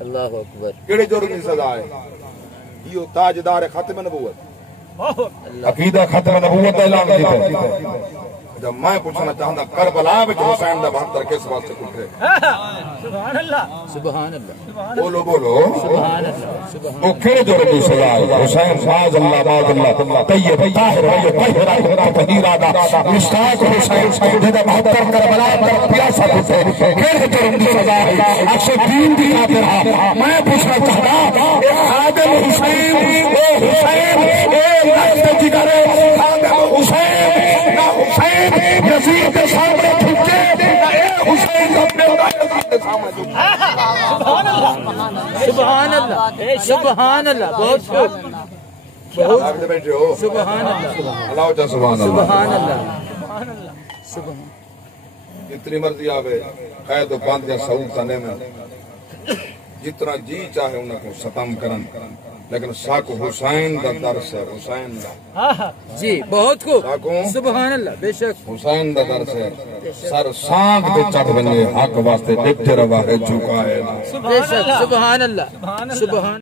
اللہ اکبر کیڑے جرم دی سزا ہے یہ تاجدار ختم نبوت عقیدہ ختم نبوت اعلان کیتا جب میں پوچھنا چاہتا کربلا وچ حسین دا بہتر کس واسطے کٹے سبحان اللہ سبحان اللہ بولو بولو سبحان اللہ وہ کیڑے جرم دی سزا ہے حسین باز اللہ طیب طاہر و طاہرہ طہیرہ دا مشتاق حسین جے دا بہتر کربلا پر پیاسا کٹے کیڑے جرم دی سزا ہے اکثر دین دی خاطر ہے میں پوچھنا چاہتا اے خادم حسین اے حسین اے نفس جگر خادم حسین نہ حسین یزید کے سامنے جھکے نہ اے حسین اپنے یزید کے سامنے جھکے سبحان اللہ سبحان اللہ بہت خوب آپ بیٹھے ہو سبحان اللہ اللہ جا سبحان اللہ سبحان اللہ سبحان اتنی مرضی آوے قید و بند یا سعود تانے میں جتنا جی چاہے انہوں کو ستم کرن لیکن ساکو حسین دا درس ہے حسین دا جی بہت خوب ساکو سبحان اللہ بے شک حسین دا درس ہے سر سانگ دے چڑھ بنے حق واسطے ڈٹے روا ہے جھکائے نا بے شک سبحان اللہ سبحان